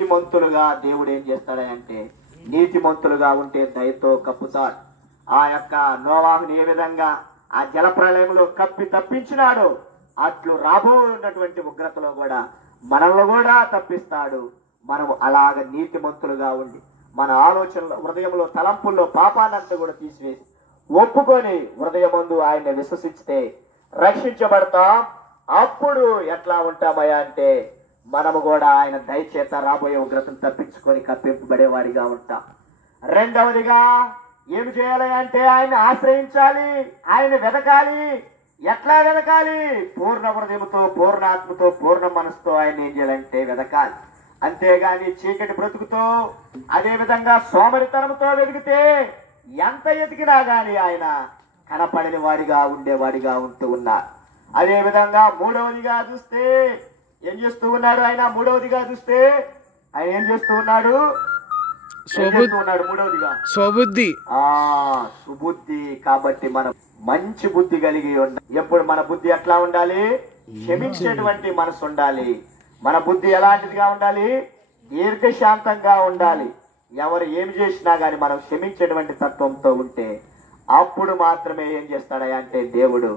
నీతిమంతులుగా దేవుడు ఏం చేస్తాడంటే, నీతిమంతులుగా ఉంటే దయతో కప్పుతాడు. ఆ యొక్క నోవాహుని ఏ విధంగా ఆ జల ప్రళయంలో కప్పి తప్పించినాడు, అట్లు రాబోతున్నటువంటి ఉగ్రతలో కూడా మనల్ని కూడా తప్పిస్తాడు. మనం అలాగ నీతిమంతులుగా ఉండి మన ఆలోచనలో, హృదయంలో, తలంపుల్లో పాపాన్నంతా కూడా తీసివేసి ఒప్పుకొని హృదయమందు ఆయన్ని విశ్వసిస్తే రక్షించబడతాం. అప్పుడు ఎట్లా ఉంటామయ్యా అంటే, మనము కూడా ఆయన దయచేత రాబోయే ఉగ్రతను తప్పించుకొని కప్పింపబడేవాడిగా ఉంటాం. రెండవదిగా ఏమి చేయాలి అంటే, ఆయన ఆశ్రయించాలి, ఆయన వెతకాలి. ఎట్లా వెతకాలి? పూర్ణ హృదయంతో, పూర్ణాత్మతో, పూర్ణ మనసుతో ఆయన ఏం చేయాలంటే వెతకాలి. అంతేగాని చీకటి బ్రతుకుతో, అదే విధంగా సోమరితనంతో వెతికితే ఎంత ఎతికినా గాని ఆయన కనపడని వాడిగా ఉండేవాడిగా ఉంటూ ఉన్నారు. అదే విధంగా మూడవదిగా చూస్తే ఏం చేస్తూ ఉన్నాడు ఆయన? మూడవదిగా చూస్తే ఆయన ఏం చేస్తూ ఉన్నాడు? మూడవదిగా స్వబుద్ధి, సుబుద్ధి. కాబట్టి మనం మంచి బుద్ధి కలిగి ఉండాలి. ఎప్పుడు మన బుద్ధి ఎట్లా ఉండాలి? క్షమించేటువంటి మనసు ఉండాలి. మన బుద్ధి ఎలాంటిదిగా ఉండాలి? దీర్ఘశాంతంగా ఉండాలి. ఎవరు ఏమి చేసినా గాని మనం క్షమించేటువంటి తత్వంతో ఉంటే అప్పుడు మాత్రమే ఏం చేస్తాడా అంటే దేవుడు